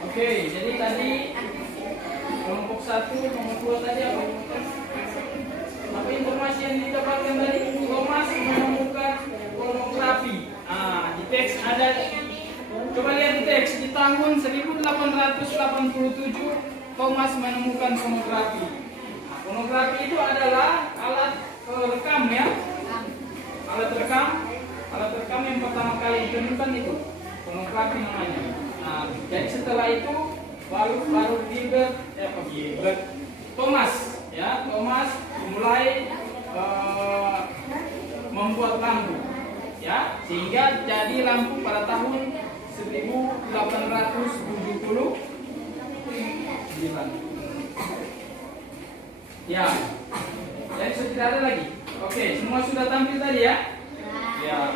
Oke, jadi tadi kelompok 1, kelompok 2 tadi apa? Apa informasi yang didapatkan tadi? Thomas menemukan pornografi. Di teks ada. Coba lihat di teks di tahun 1887 Thomas menemukan pornografi. Pornografi itu adalah alat rekam ya. Alat rekam yang pertama kali ditemukan itu pornografi namanya. Jadi setelah itu baru Gilbert Thomas mulai membuat lampu ya, sehingga jadi lampu pada tahun 1879 ya. Jadi sudah tidak ada lagi. Oke, semua sudah tampil tadi ya. Ya.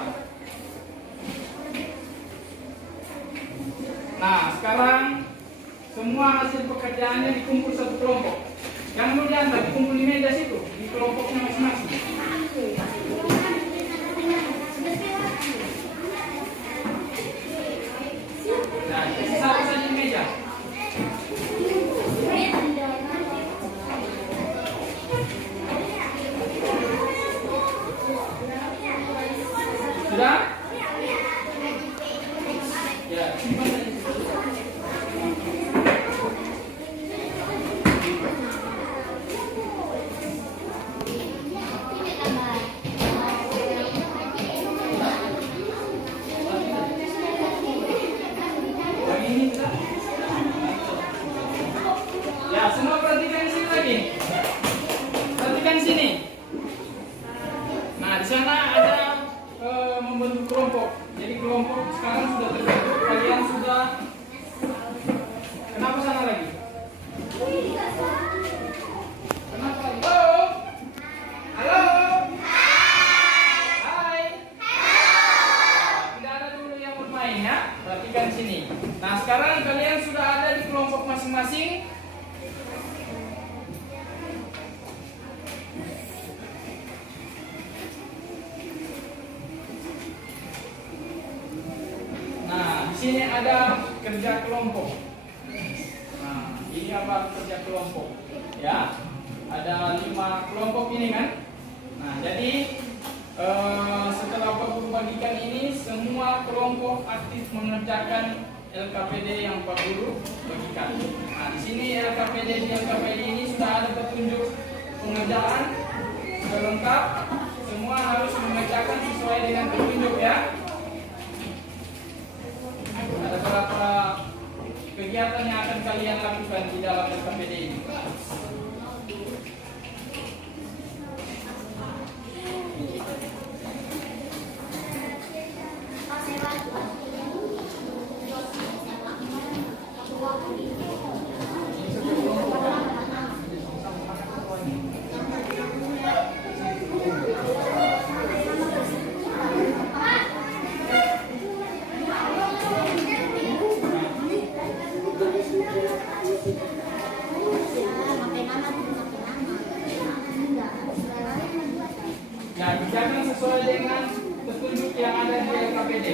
Nah, sekarang semua hasil pekerjaannya dikumpul satu kelompok. Yang mau diantar dikumpul di meja situ, di kelompoknya masing-masing. Nah, satu saja di meja. Sudah? Ya, simpan saja. Yang ini bisa. Ya, semua perhatikan di sini lagi. Perhatikan di sini. Nah, di sana ada membentuk kelompok. Jadi kelompok sekarang sudah terbentuk. Kalian sudah. Kenapa sana lagi? Kenapa? Halo? Halo? Hai. Tidak ada dulu yang bermain ya. Perhatikan di sini. Nah, sekarang kalian sudah ada di kelompok masing-masing. Nah, di sini ada kerja kelompok. Nah, ini apa kerja kelompok? Ya, ada 5 kelompok ini kan. Nah, jadi setelah Pak Guru bagikan ini, semua kelompok aktif mengerjakan LKPD yang Pak Guru bagikan. Nah, di sini LKPD ini sudah ada petunjuk pengerjaan lengkap. Semua harus mengerjakan sesuai dengan petunjuk ya. Ada beberapa kegiatan yang akan kalian lakukan di dalam LKPD ini. Ya, kerjakan sesuai dengan petunjuk yang ada di LKPD.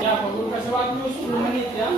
Ya, Pak Guru kasih waktu 10 menit ya.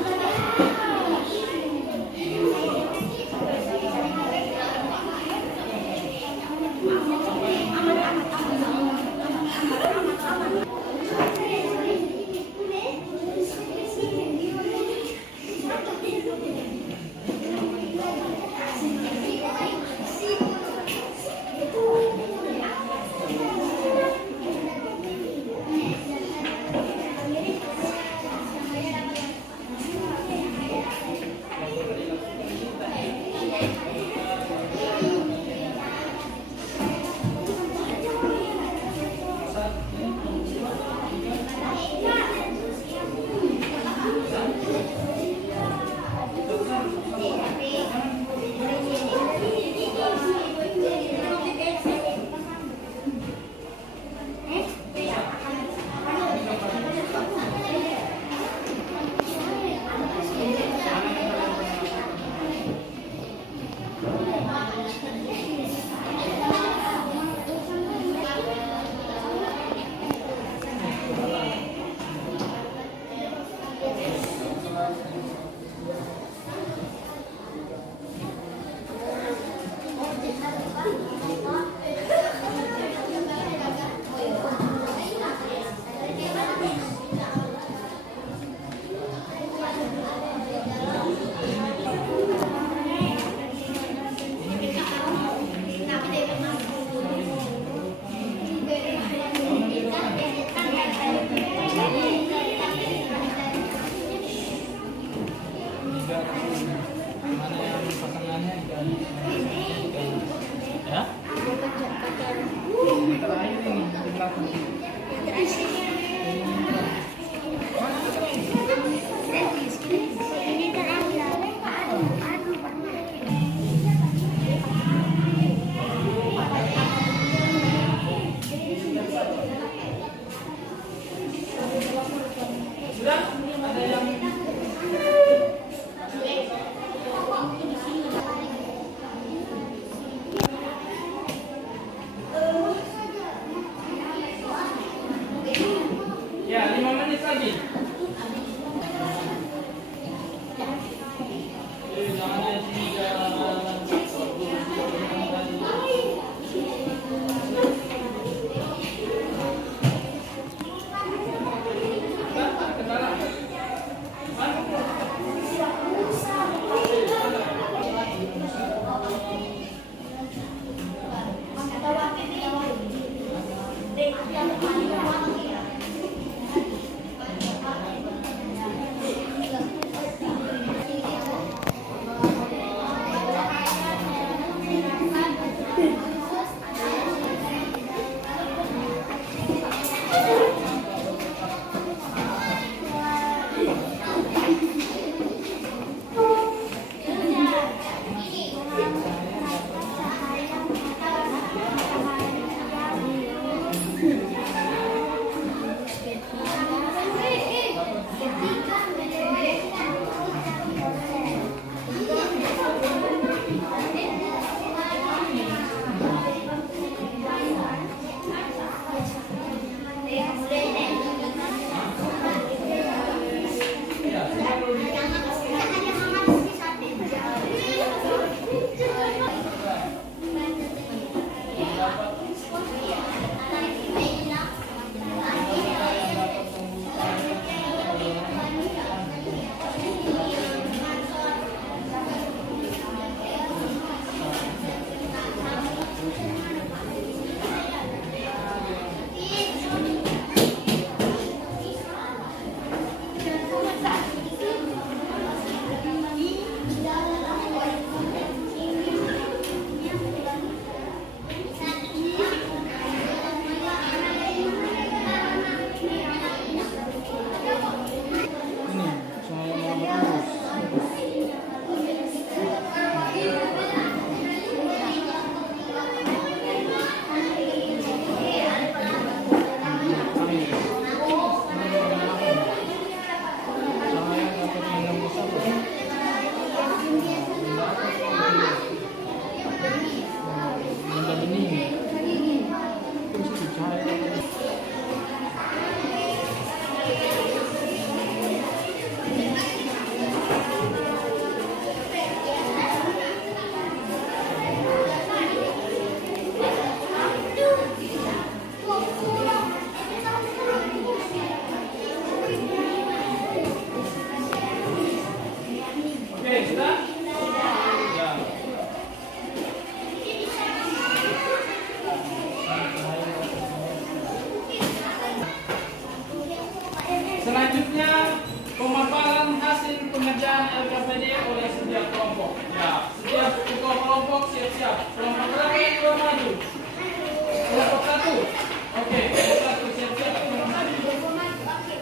Oke, kelompok satu siap-siap.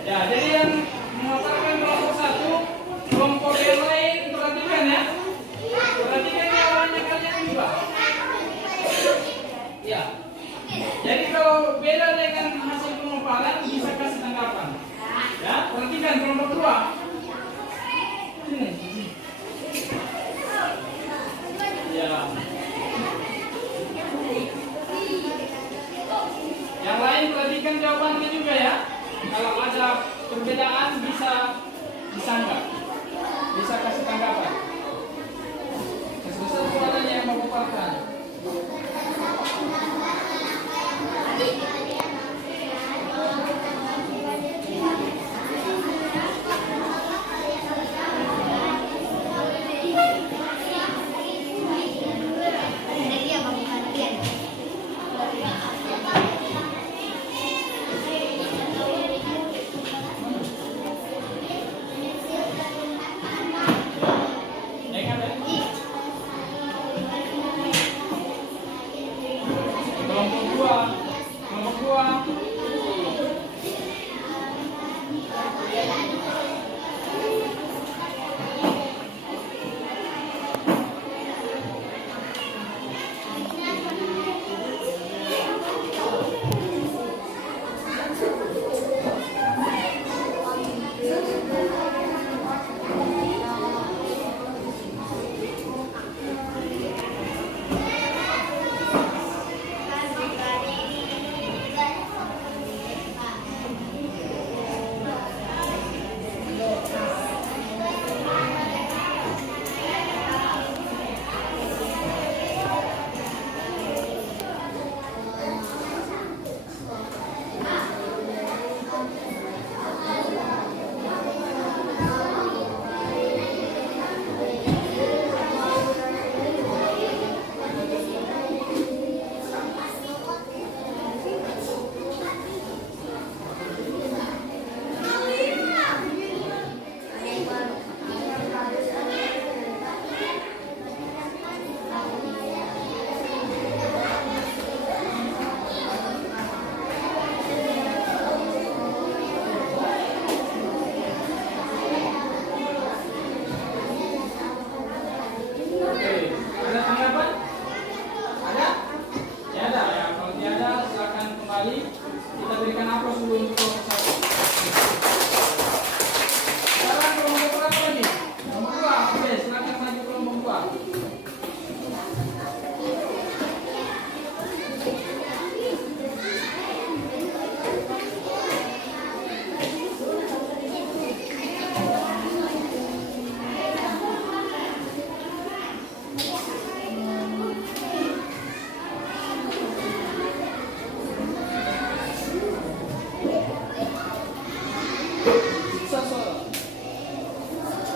Ya, jadi yang memaparkan kelompok satu, kelompok yang lain perhatikan ya. Perhatikan jawabannya kalian juga. Ya. Jadi kalau beda dengan hasil pemaparan bisa kasih tanggapan. Ya, perhatikan kelompok dua. Sini. Ya. Yang lain perhatikan jawabannya juga ya. Kalau ada perbedaan bisa disanggah, bisa kasih tanggapan. Sebesar suaranya yang memaparkan. Kelompok dua. Ada tanggapan? Ada? Ya ada ya. Kalau tiada silakan kembali. Kita berikan aplaus dulu untuk kelompok satu. Sekarang kelompok berapa lagi? Kelompok dua. Oke, silakan maju kelompok dua.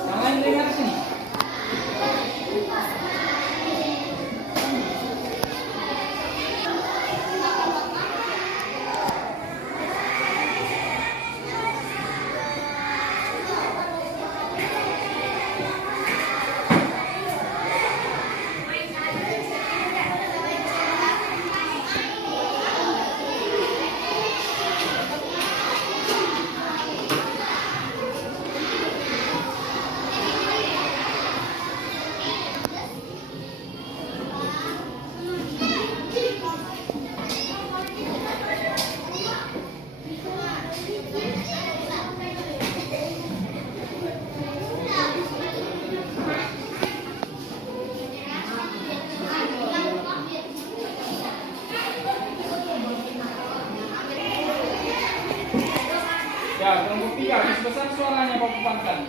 Yang lain dengar sini. Ya, kelompok tiga, besar suaranya kau paparkan.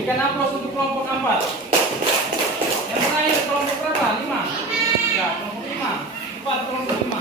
Berikan aplaus untuk kelompok 4. Yang terakhir kelompok berapa? 5. Ya, kelompok 5. 4 kelompok 5.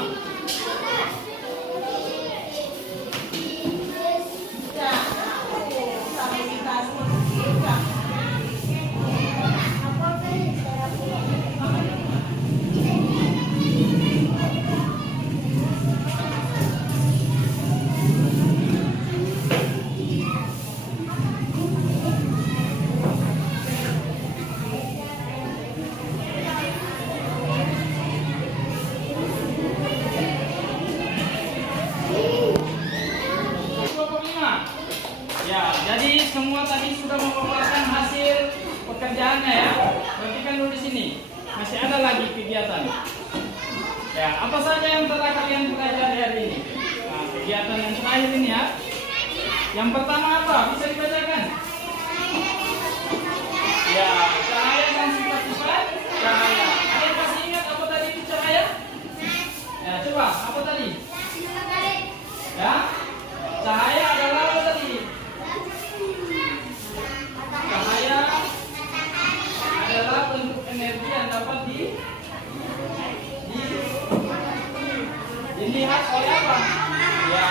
Ya, jadi semua tadi sudah memaparkan hasil pekerjaannya ya. Perhatikan dulu di sini. Masih ada lagi kegiatan. Ya, apa saja yang telah kalian pelajari hari ini? Nah, kegiatan yang terakhir ini ya. Yang pertama apa? Bisa dibacakan? Ya, cahaya dan sifat-sifat cahaya. Ada yang masih ingat apa tadi itu cahaya? Ya, coba apa tadi? Ya, cahaya adalah apa tadi? Cahaya adalah bentuk energi yang dapat dilihat oleh apa? Ya,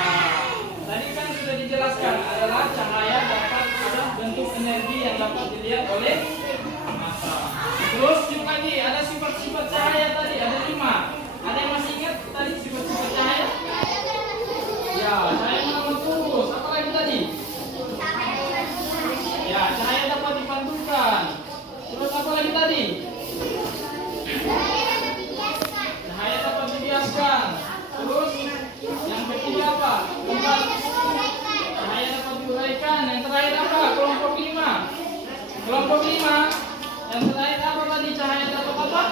tadi kan sudah dijelaskan adalah cahaya dapat ada bentuk energi yang dapat dilihat oleh mata. Terus juga lagi ada sifat-sifat cahaya tadi ada 5. Ada yang masih ingat tadi sifat-sifat cahaya? Ya, cahaya memantul. Apa lagi tadi? Ya, cahaya dapat dipantulkan. Terus apa lagi tadi? Cahaya dapat dibiaskan. Terus yang ketiga apa? Keempat, cahaya dapat diuraikan. Yang terakhir apa? Kelompok 5. Kelompok 5. Yang terakhir apa tadi? Cahaya dapat apa?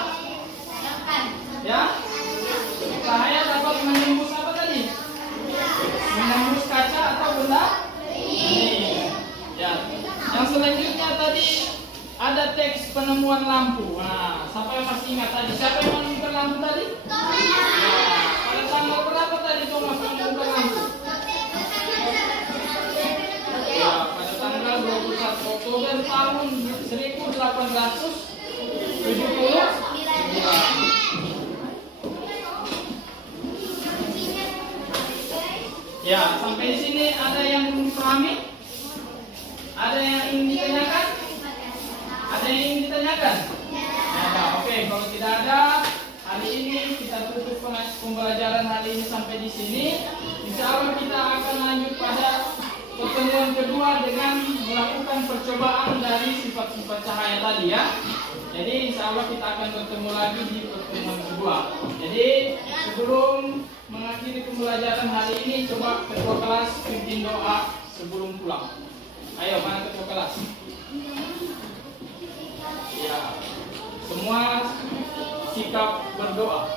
Ya? Cahaya dapat menembus apa tadi? Menembus kaca atau benda? Ini. Ya. Yang selanjutnya tadi ada teks penemuan lampu. Nah, siapa yang masih ingat tadi? Siapa yang menemukan lampu tadi? Ya. Pada tanggal berapa tadi Thomas menemukan lampu? Ya, pada tanggal 21 Oktober tahun 1870. Ya, sampai di sini ada yang belum dipahami? Ada yang ingin ditanyakan? Ada yang ingin ditanyakan? Ya, oke, kalau tidak ada, hari ini kita tutup pembelajaran hari ini sampai di sini. Insya Allah kita akan lanjut pada pertemuan kedua dengan melakukan percobaan dari sifat-sifat cahaya tadi ya. Jadi insya Allah kita akan bertemu lagi di pertemuan kedua. Jadi sebelum mengakhiri pembelajaran hari ini, coba ketua kelas pimpin doa sebelum pulang. Ayo, mana ketua kelas? Ya, semua sikap berdoa.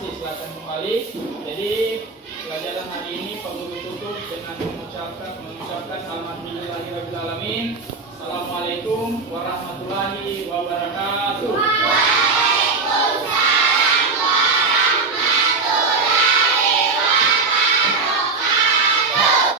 Silakan kembali. Jadi pelajaran hari ini perlu ditutup dengan mengucapkan alhamdulillahirabbil alamin. Assalamualaikum warahmatullahi wabarakatuh.